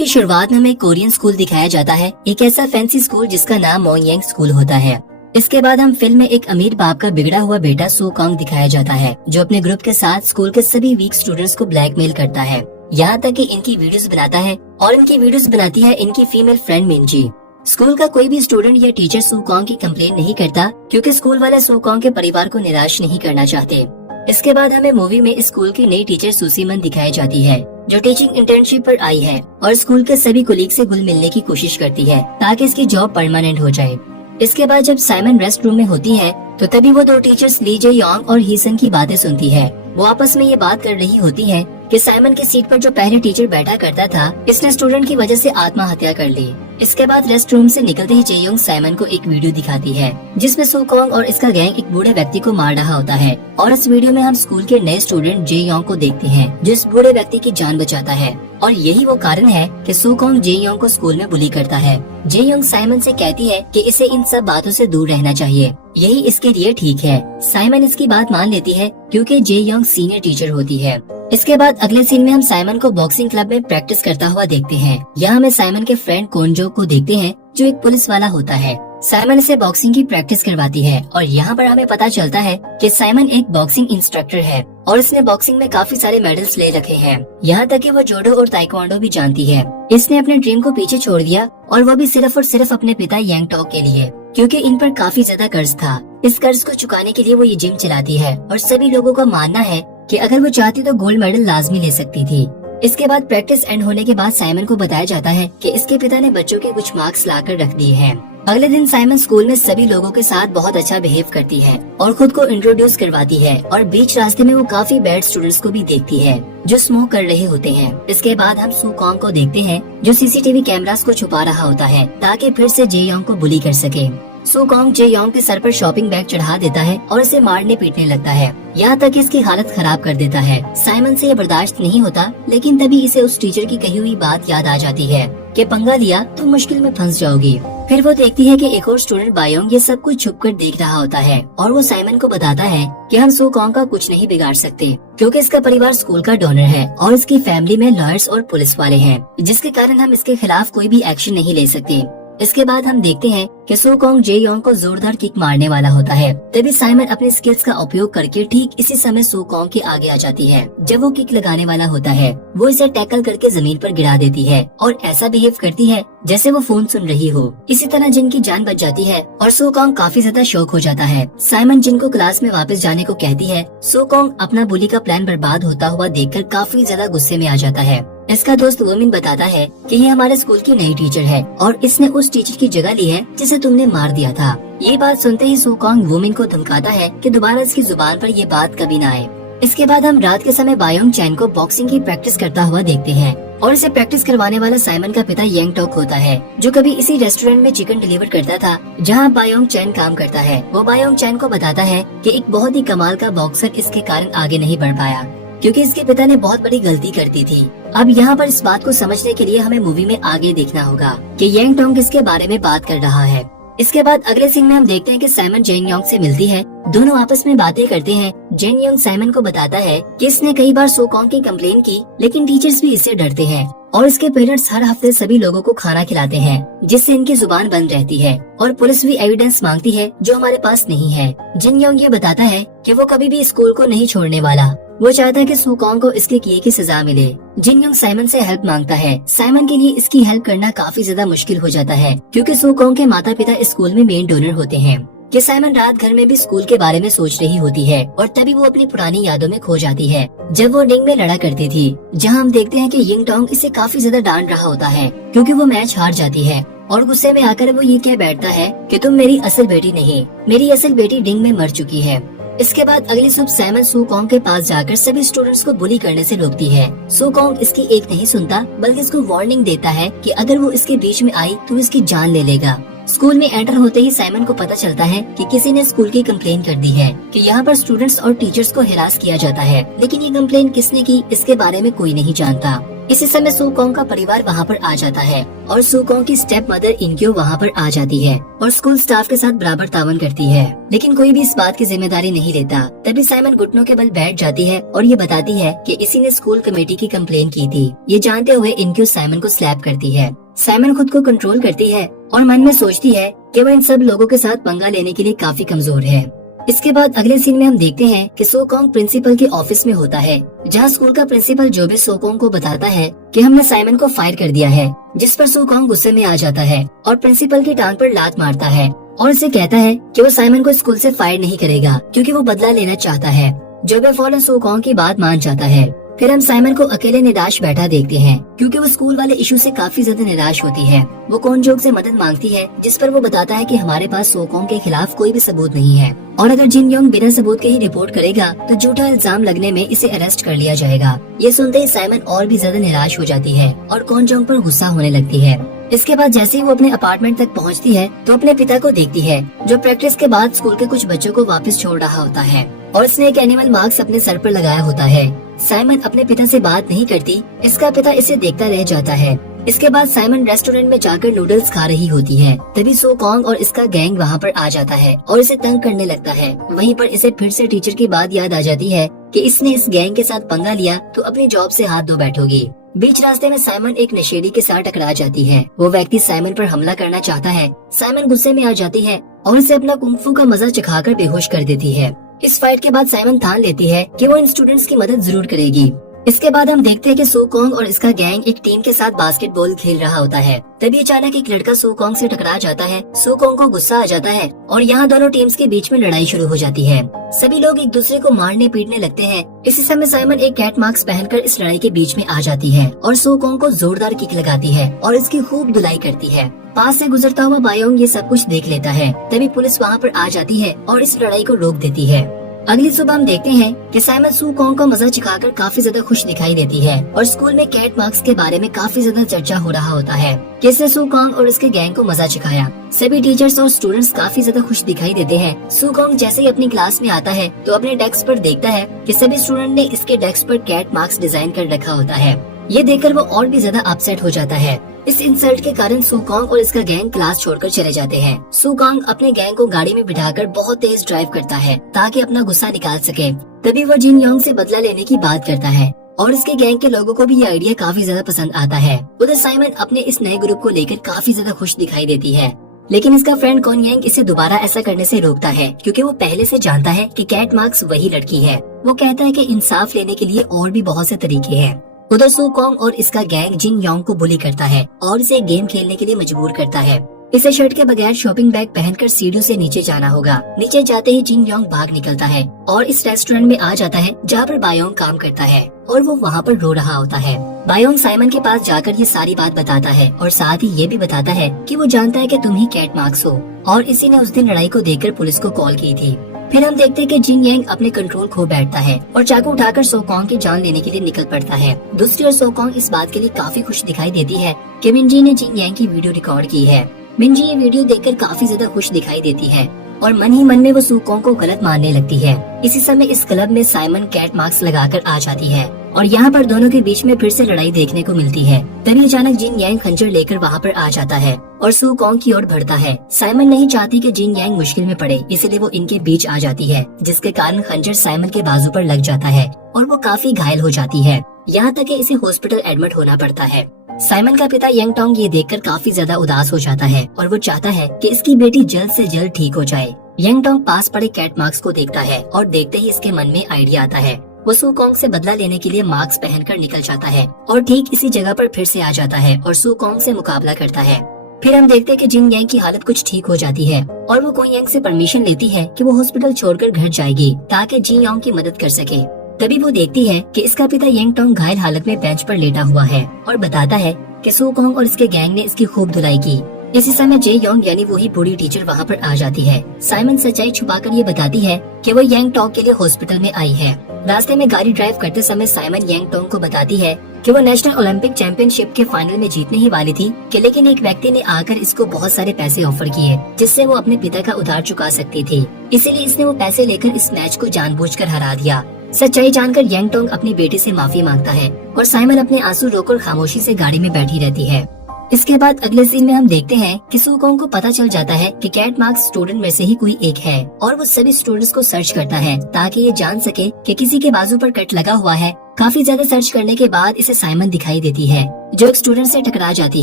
की शुरुआत में हमें कोरियन स्कूल दिखाया जाता है, एक ऐसा फैंसी स्कूल जिसका नाम मोंगयांग स्कूल होता है। इसके बाद हम फिल्म में एक अमीर बाप का बिगड़ा हुआ बेटा सो कॉन्ग दिखाया जाता है, जो अपने ग्रुप के साथ स्कूल के सभी वीक स्टूडेंट्स को ब्लैकमेल करता है, यहाँ तक कि इनकी वीडियोस बनाता है और इनकी वीडियोस बनाती है इनकी फीमेल फ्रेंड मिंजी। स्कूल का कोई भी स्टूडेंट या टीचर सो कॉन्ग की कंप्लेंट नहीं करता, क्योंकि स्कूल वाले सो कॉन्ग के परिवार को निराश नहीं करना चाहते। इसके बाद हमें मूवी में स्कूल की नई टीचर सुसीमन दिखाई जाती है, जो टीचिंग इंटर्नशिप पर आई है और स्कूल के सभी कोलीग से घुल मिलने की कोशिश करती है ताकि इसकी जॉब परमानेंट हो जाए। इसके बाद जब साइमन रेस्ट रूम में होती है तो तभी वो दो टीचर्स ली जे योंग और हीसन की बातें सुनती है। वो आपस में ये बात कर रही होती है कि साइमन की सीट पर जो पहले टीचर बैठा करता था, इसने स्टूडेंट की वजह से आत्महत्या कर ली। इसके बाद रेस्ट रूम से निकलते ही जेयोंग साइमन को एक वीडियो दिखाती है, जिसमें सो कॉन्ग और इसका गैंग एक बूढ़े व्यक्ति को मार रहा होता है और इस वीडियो में हम स्कूल के नए स्टूडेंट जेयोंग को देखते हैं, जो इस बूढ़े व्यक्ति की जान बचाता है। और यही वो कारण है कि सो कॉन्ग जेयोंग को स्कूल में बुली करता है। जेयोंग साइमन से कहती है कि इसे इन सब बातों से दूर रहना चाहिए, यही इसके लिए ठीक है। साइमन इसकी बात मान लेती है क्योंकि जेयोंग सीनियर टीचर होती है। इसके बाद अगले सीन में हम साइमन को बॉक्सिंग क्लब में प्रैक्टिस करता हुआ देखते हैं। यहाँ हमें साइमन के फ्रेंड कोंजो को देखते हैं, जो एक पुलिस वाला होता है। साइमन इसे बॉक्सिंग की प्रैक्टिस करवाती है और यहाँ पर हमें पता चलता है कि साइमन एक बॉक्सिंग इंस्ट्रक्टर है और इसने बॉक्सिंग में काफी सारे मेडल्स ले रखे हैं, यहाँ तक कि वो जूडो और ताइक्वांडो भी जानती है। इसने अपने ड्रीम को पीछे छोड़ दिया और वो भी सिर्फ और सिर्फ अपने पिता यांग टॉक के लिए, क्योंकि इन पर काफी ज्यादा कर्ज था। इस कर्ज को चुकाने के लिए वो ये जिम चलाती है और सभी लोगों का मानना है कि अगर वो चाहती तो गोल्ड मेडल लाजमी ले सकती थी। इसके बाद प्रैक्टिस एंड होने के बाद साइमन को बताया जाता है कि इसके पिता ने बच्चों के कुछ मार्क्स लाकर रख दिए हैं। अगले दिन साइमन स्कूल में सभी लोगों के साथ बहुत अच्छा बिहेव करती है और खुद को इंट्रोड्यूस करवाती है और बीच रास्ते में वो काफी बैड स्टूडेंट्स को भी देखती है, जो स्मोक कर रहे होते हैं। इसके बाद हम सो कॉन्ग को देखते हैं, जो सीसीटीवी कैमरास को छुपा रहा होता है ताकि फिर से जेयोंग को बुली कर सके। सो कॉन्ग जेयोंग के सर पर शॉपिंग बैग चढ़ा देता है और इसे मारने पीटने लगता है, यहाँ तक इसकी हालत खराब कर देता है। साइमन से ये बर्दाश्त नहीं होता, लेकिन तभी इसे उस टीचर की कही हुई बात याद आ जाती है कि पंगा लिया तो मुश्किल में फंस जाओगी। फिर वो देखती है कि एक और स्टूडेंट बायोंग ये सब कुछ छुपकर देख रहा होता है और वो साइमन को बताता है कि हम सो कॉन्ग का कुछ नहीं बिगाड़ सकते, क्योंकि इसका परिवार स्कूल का डोनर है और इसकी फैमिली में लॉयर्स और पुलिस वाले हैं, जिसके कारण हम इसके खिलाफ कोई भी एक्शन नहीं ले सकते। इसके बाद हम देखते हैं कि सो कॉन्ग जेयोंग को जोरदार किक मारने वाला होता है। तभी साइमन अपने स्किल्स का उपयोग करके ठीक इसी समय सो कॉन्ग के आगे आ जाती है। जब वो किक लगाने वाला होता है, वो इसे टैकल करके जमीन पर गिरा देती है और ऐसा बिहेव करती है जैसे वो फोन सुन रही हो। इसी तरह जिन की जान बच जाती है और सो कॉन्ग काफी ज्यादा शॉक हो जाता है। साइमन जिन को क्लास में वापस जाने को कहती है। सो कॉन्ग अपना बुली का प्लान बर्बाद होता हुआ देखकर काफी ज्यादा गुस्से में आ जाता है। इसका दोस्त वोमिन बताता है कि ये हमारे स्कूल की नई टीचर है और इसने उस टीचर की जगह ली है जिसे तुमने मार दिया था। ये बात सुनते ही सो कॉन्ग वोमिन को धमकाता है कि दोबारा इसकी जुबान पर ये बात कभी ना आए। इसके बाद हम रात के समय बायोंग चैन को बॉक्सिंग की प्रैक्टिस करता हुआ देखते हैं और इसे प्रैक्टिस करवाने वाला साइमन का पिता यांग टॉक होता है, जो कभी इसी रेस्टोरेंट में चिकन डिलीवर करता था जहाँ बायोंग चैन काम करता है। वो बायोंग चैन को बताता है कि एक बहुत ही कमाल का बॉक्सर इसके कारण आगे नहीं बढ़ पाया, क्योंकि इसके पिता ने बहुत बड़ी गलती कर दी थी। अब यहाँ पर इस बात को समझने के लिए हमें मूवी में आगे देखना होगा कि यांग टॉन्ग इसके बारे में बात कर रहा है। इसके बाद अगले सीन में हम देखते हैं कि साइमन जेयोंग से मिलती है। दोनों आपस में बातें करते हैं। जेयोंग साइमन को बताता है कि इसने कई बार सो कॉन्ग की कंप्लेन की, लेकिन टीचर्स भी इससे डरते हैं और इसके पेरेंट्स हर हफ्ते सभी लोगों को खाना खिलाते हैं, जिससे इनकी जुबान बंद रहती है और पुलिस भी एविडेंस मांगती है जो हमारे पास नहीं है। जेयोंग ये बताता है कि वो कभी भी स्कूल को नहीं छोड़ने वाला। वो चाहता है कि सो कॉन्ग को इसके किए की सजा मिले। जेयोंग साइमन से हेल्प मांगता है। साइमन के लिए इसकी हेल्प करना काफी ज्यादा मुश्किल हो जाता है, क्योंकि सो कॉन्ग के माता पिता स्कूल में मेन डोनर होते हैं। कि साइमन रात घर में भी स्कूल के बारे में सोच रही होती है और तभी वो अपनी पुरानी यादों में खो जाती है, जब वो रिंग में लड़ा करती थी, जहाँ हम देखते हैं कि यिंग टॉन्ग इसे काफी ज्यादा डांट रहा होता है, क्योंकि वो मैच हार जाती है और गुस्से में आकर वो ये कह बैठता है कि तुम मेरी असल बेटी नहीं, मेरी असल बेटी रिंग में मर चुकी है। इसके बाद अगली सुबह साइमन सो कॉन्ग के पास जाकर सभी स्टूडेंट्स को बुली करने से रोकती है। सो कॉन्ग इसकी एक नहीं सुनता, बल्कि इसको वार्निंग देता है कि अगर वो इसके बीच में आई तो इसकी जान ले लेगा। स्कूल में एंटर होते ही साइमन को पता चलता है कि किसी ने स्कूल की कंप्लेन कर दी है कि यहाँ पर स्टूडेंट्स और टीचर्स को हिरास किया जाता है, लेकिन ये कंप्लेन किसने की इसके बारे में कोई नहीं जानता। इसी समय सू कॉन्ग का परिवार वहाँ पर आ जाता है और सू कॉन्ग की स्टेप मदर इनक्यो वहाँ पर आ जाती है और स्कूल स्टाफ के साथ बराबर तावन करती है, लेकिन कोई भी इस बात की जिम्मेदारी नहीं लेता। तभी साइमन घुटनों के बल बैठ जाती है और ये बताती है कि इसी ने स्कूल कमेटी की कंप्लेन की थी। ये जानते हुए इनक्यो साइमन को स्लैप करती है। साइमन खुद को कंट्रोल करती है और मन में सोचती है कि वो इन सब लोगों के साथ पंगा लेने के लिए काफी कमजोर है। इसके बाद अगले सीन में हम देखते हैं कि सो कॉन्ग प्रिंसिपल के ऑफिस में होता है, जहाँ स्कूल का प्रिंसिपल जोबे सो कॉन्ग को बताता है कि हमने साइमन को फायर कर दिया है, जिस पर सो कॉन्ग गुस्से में आ जाता है और प्रिंसिपल की टांग पर लात मारता है और उसे कहता है कि वो साइमन को स्कूल से फायर नहीं करेगा क्योंकि वो बदला लेना चाहता है। जोबे फौरन सो कॉन्ग की बात मान जाता है। फिर हम साइमन को अकेले निराश बैठा देखते हैं क्योंकि वो स्कूल वाले इशू से काफी ज्यादा निराश होती है। वो कोनजोग से मदद मांगती है, जिस पर वो बताता है कि हमारे पास सो कॉन्ग के खिलाफ कोई भी सबूत नहीं है और अगर जिन योंग बिना सबूत के ही रिपोर्ट करेगा तो झूठा इल्जाम लगने में इसे अरेस्ट कर लिया जाएगा। ये सुनते ही साइमन और भी ज्यादा निराश हो जाती है और कोनजोग पर गुस्सा होने लगती है। इसके बाद जैसे ही वो अपने अपार्टमेंट तक पहुंचती है तो अपने पिता को देखती है, जो प्रैक्टिस के बाद स्कूल के कुछ बच्चों को वापस छोड़ रहा होता है और उसने एक एनिमल मार्क्स अपने सर पर लगाया होता है। साइमन अपने पिता से बात नहीं करती, इसका पिता इसे देखता रह जाता है। इसके बाद साइमन रेस्टोरेंट में जाकर नूडल्स खा रही होती है। तभी सो कॉन्ग और इसका गैंग वहाँ पर आ जाता है और इसे तंग करने लगता है। वहीं पर इसे फिर से टीचर की बात याद आ जाती है कि इसने इस गैंग के साथ पंगा लिया तो अपनी जॉब से हाथ धो बैठोगी। बीच रास्ते में साइमन एक नशेड़ी के साथ टकरा जाती है। वो व्यक्ति साइमन पर हमला करना चाहता है। साइमन गुस्से में आ जाती है और इसे अपना कुंग-फू का मजा चखाकर बेहोश कर देती है। इस फाइट के बाद साइमन ठान लेती है कि वो इन स्टूडेंट्स की मदद जरूर करेगी। इसके बाद हम देखते हैं कि सो कॉन्ग और इसका गैंग एक टीम के साथ बास्केटबॉल खेल रहा होता है। तभी अचानक एक लड़का सो कॉन्ग से टकरा जाता है। सो कॉन्ग को गुस्सा आ जाता है और यहाँ दोनों टीम्स के बीच में लड़ाई शुरू हो जाती है। सभी लोग एक दूसरे को मारने पीटने लगते हैं। इसी समय साइमन एक कैट मार्क्स पहनकर इस लड़ाई के बीच में आ जाती है और सो कॉन्ग को जोरदार किक लगाती है और इसकी खूब धुलाई करती है। पास से गुजरता हुआ बायोंग ये सब कुछ देख लेता है। तभी पुलिस वहाँ पर आ जाती है और इस लड़ाई को रोक देती है। अगली सुबह हम देखते हैं कि साइमन सू कॉन्ग का मजा चखाकर काफी ज्यादा खुश दिखाई देती है और स्कूल में कैट मार्क्स के बारे में काफी ज्यादा चर्चा हो रहा होता है कि इसने सू कॉन्ग और इसके गैंग को मजा चखाया। सभी टीचर्स और स्टूडेंट्स काफी ज्यादा खुश दिखाई देते हैं। सू कॉन्ग जैसे ही अपनी क्लास में आता है तो अपने डेस्क पर देखता है कि सभी स्टूडेंट ने इसके डेस्क पर कैट मार्क्स डिजाइन कर रखा होता है। ये देखकर वो और भी ज्यादा अपसेट हो जाता है। इस इंसल्ट के कारण सू कॉन्ग और इसका गैंग क्लास छोड़कर चले जाते हैं। सू कॉन्ग अपने गैंग को गाड़ी में बिठाकर बहुत तेज ड्राइव करता है ताकि अपना गुस्सा निकाल सके। तभी वो जिन योंग से बदला लेने की बात करता है और इसके गैंग के लोगों को भी ये आइडिया काफी ज्यादा पसंद आता है। उधर साइमन अपने इस नए ग्रुप को लेकर काफी ज्यादा खुश दिखाई देती है, लेकिन इसका फ्रेंड कोन यांग इसे दोबारा ऐसा करने से रोकता है क्योंकि वो पहले से जानता है कि कैट मार्क्स वही लड़की है। वो कहता है कि इंसाफ लेने के लिए और भी बहुत से तरीके हैं। उधर सू कॉन्ग और इसका गैंग जिन योंग को बुली करता है और इसे गेम खेलने के लिए मजबूर करता है। इसे शर्ट के बगैर शॉपिंग बैग पहनकर सीढ़ियों से नीचे जाना होगा। नीचे जाते ही जिन योंग भाग निकलता है और इस रेस्टोरेंट में आ जाता है जहाँ पर बायोंग काम करता है और वो वहाँ पर रो रहा होता है। बायोंग साइमन के पास जाकर ये सारी बात बताता है और साथ ही ये भी बताता है कि वो जानता है कि तुम ही कैट मार्क्स हो और इसी ने उस दिन लड़ाई को देखकर पुलिस को कॉल की थी। फिर हम देखते हैं कि जिन यांग अपने कंट्रोल खो बैठता है और चाकू उठाकर सो कॉन्ग की जान लेने के लिए निकल पड़ता है। दूसरी ओर सो कॉन्ग इस बात के लिए काफी खुश दिखाई देती है कि मिनजी ने जिन यांग की वीडियो रिकॉर्ड की है। मिनजी ये वीडियो देखकर काफी ज्यादा खुश दिखाई देती है और मन ही मन में वो सू कॉन्ग को गलत मानने लगती है। इसी समय इस क्लब में साइमन कैट मार्क्स लगाकर आ जाती है और यहाँ पर दोनों के बीच में फिर से लड़ाई देखने को मिलती है। तभी अचानक जिन यांग खंजर लेकर वहाँ पर आ जाता है और सू कॉन्ग की ओर बढ़ता है। साइमन नहीं चाहती कि जिन यांग मुश्किल में पड़े, इसलिए वो इनके बीच आ जाती है, जिसके कारण खंजर साइमन के बाजू पर लग जाता है और वो काफी घायल हो जाती है। यहाँ तक कि इसे हॉस्पिटल एडमिट होना पड़ता है। साइमन का पिता यंग टोंग ये देखकर काफी ज्यादा उदास हो जाता है और वो चाहता है कि इसकी बेटी जल्द से जल्द ठीक हो जाए। यंग टोंग पास पड़े कैट मार्क्स को देखता है और देखते ही इसके मन में आइडिया आता है। वो सू कॉन्ग से बदला लेने के लिए मार्क्स पहनकर निकल जाता है और ठीक इसी जगह पर फिर से आ जाता है और सू कॉन्ग से मुकाबला करता है। फिर हम देखते हैं कि जिन यांग की हालत कुछ ठीक हो जाती है और वो कोई यांग से परमिशन लेती है कि वो हॉस्पिटल छोड़कर घर जाएगी ताकि जिन यांग की मदद कर सके। तभी वो देखती है कि इसका पिता यंग टोंग घायल हालत में बेंच पर लेटा हुआ है और बताता है कि सू कॉन्ग और इसके गैंग ने इसकी खूब धुलाई की। इसी समय जे योंग यानी वही बूढ़ी टीचर वहाँ पर आ जाती है। साइमन सच्चाई छुपाकर ये बताती है कि वो यंग टोंग के लिए हॉस्पिटल में आई है। रास्ते में गाड़ी ड्राइव करते समय साइमन यंग टोंग को बताती है कि वो नेशनल ओलंपिक चैंपियनशिप के फाइनल में जीतने ही वाली थी कि लेकिन एक व्यक्ति ने आकर इसको बहुत सारे पैसे ऑफर किए जिससे वो अपने पिता का उधार चुका सकती थी, इसीलिए इसने वो पैसे लेकर इस मैच को जानबूझकर हरा दिया। सच्चाई जानकर यंग टोंग अपनी बेटी से माफी मांगता है और साइमन अपने आंसू रोककर खामोशी से गाड़ी में बैठी रहती है। इसके बाद अगले सीन में हम देखते हैं कि सूकोंग को पता चल जाता है कि कैट मार्क्स स्टूडेंट में से ही कोई एक है और वो सभी स्टूडेंट्स को सर्च करता है ताकि ये जान सके कि किसी के बाजू पर कट लगा हुआ है। काफी ज्यादा सर्च करने के बाद इसे साइमन दिखाई देती है जो एक स्टूडेंट से टकरा जाती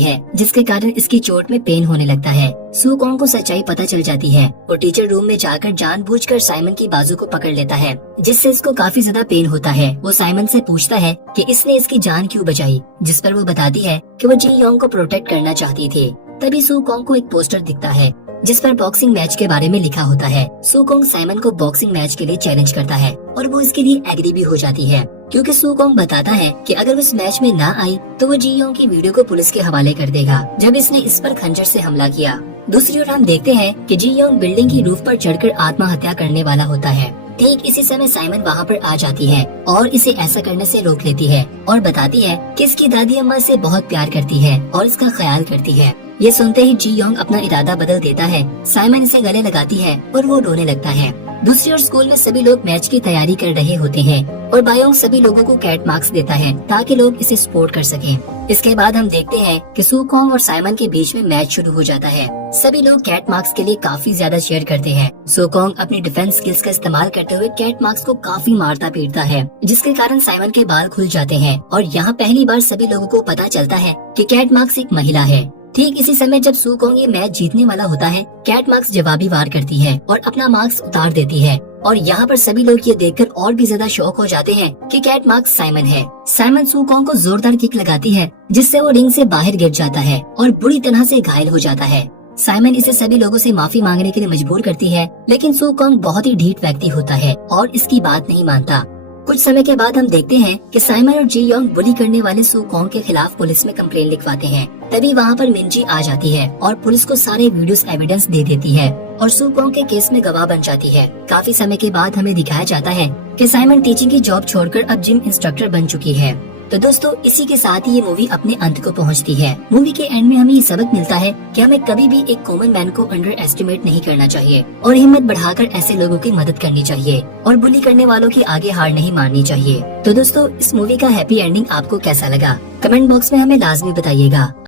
है, जिसके कारण इसकी चोट में पेन होने लगता है। सूकोंग को सच्चाई पता चल जाती है और टीचर रूम में जाकर जानबूझकर साइमन की बाजू को पकड़ लेता है, जिससे इसको काफी ज्यादा पेन होता है। वो साइमन से पूछता है कि इसने इसकी जान क्यों बचाई, जिस पर वो बताती है कि वो जी योंग को प्रोटेक्ट करना चाहती थी। तभी सूकोंग को एक पोस्टर दिखता है जिस पर बॉक्सिंग मैच के बारे में लिखा होता है। सूकोंग साइमन को बॉक्सिंग मैच के लिए चैलेंज करता है और वो इसके लिए एग्री भी हो जाती है, क्योंकि सूकोंग बताता है कि अगर वो इस मैच में ना आई तो वो जी योंग की वीडियो को पुलिस के हवाले कर देगा जब इसने इस पर खंजर से हमला किया। दूसरी ओर हम देखते हैं कि जी योंग बिल्डिंग की रूफ पर चढ़कर आत्महत्या करने वाला होता है। ठीक इसी समय साइमन वहाँ पर आ जाती है और इसे ऐसा करने से रोक लेती है और बताती है कि इसकी दादी अम्मा से बहुत प्यार करती है और इसका ख्याल करती है। ये सुनते ही जी योंग अपना इरादा बदल देता है। साइमन इसे गले लगाती है और वो रोने लगता है। दूसरी ओर स्कूल में सभी लोग मैच की तैयारी कर रहे होते हैं और बायोंग सभी लोगों को कैट मार्क्स देता है ताकि लोग इसे सपोर्ट कर सकें। इसके बाद हम देखते हैं कि सूकोंग और साइमन के बीच में मैच शुरू हो जाता है। सभी लोग कैट मार्क्स के लिए काफी ज्यादा चीयर करते हैं। सूकोंग अपनी डिफेंस स्किल्स का इस्तेमाल करते हुए कैट मार्क्स को काफी मारता पीटता है, जिसके कारण साइमन के बाल खुल जाते हैं और यहाँ पहली बार सभी लोगों को पता चलता है कि कैट मार्क्स एक महिला है। ठीक इसी समय जब सूकोंग ये मैच जीतने वाला होता है, कैट मार्क्स जवाबी वार करती है और अपना मार्क्स उतार देती है और यहाँ पर सभी लोग ये देखकर और भी ज्यादा शॉक हो जाते हैं कि कैट मार्क्स साइमन है। साइमन सूकोंग को जोरदार किक लगाती है जिससे वो रिंग से बाहर गिर जाता है और बुरी तरह से घायल हो जाता है। साइमन इसे सभी लोगों से माफी मांगने के लिए मजबूर करती है, लेकिन सूकोंग बहुत ही ढीठ व्यक्ति होता है और इसकी बात नहीं मानता। कुछ समय के बाद हम देखते हैं कि साइमन और जी योंग बुली करने वाले सूकोंग के खिलाफ पुलिस में कंप्लेन लिखवाते हैं। तभी वहाँ पर मिंजी आ जाती है और पुलिस को सारे वीडियोस एविडेंस दे देती है और सूकोंग के केस में गवाह बन जाती है। काफी समय के बाद हमें दिखाया जाता है कि साइमन टीचिंग की जॉब छोड़कर अब जिम इंस्ट्रक्टर बन चुकी है। तो दोस्तों, इसी के साथ ही ये मूवी अपने अंत को पहुंचती है। मूवी के एंड में हमें ये सबक मिलता है कि हमें कभी भी एक कॉमन मैन को अंडर एस्टिमेट नहीं करना चाहिए और हिम्मत बढ़ाकर ऐसे लोगों की मदद करनी चाहिए और बुली करने वालों की आगे हार नहीं माननी चाहिए। तो दोस्तों, इस मूवी का हैप्पी एंडिंग आपको कैसा लगा, कमेंट बॉक्स में हमें लाजमी बताइएगा।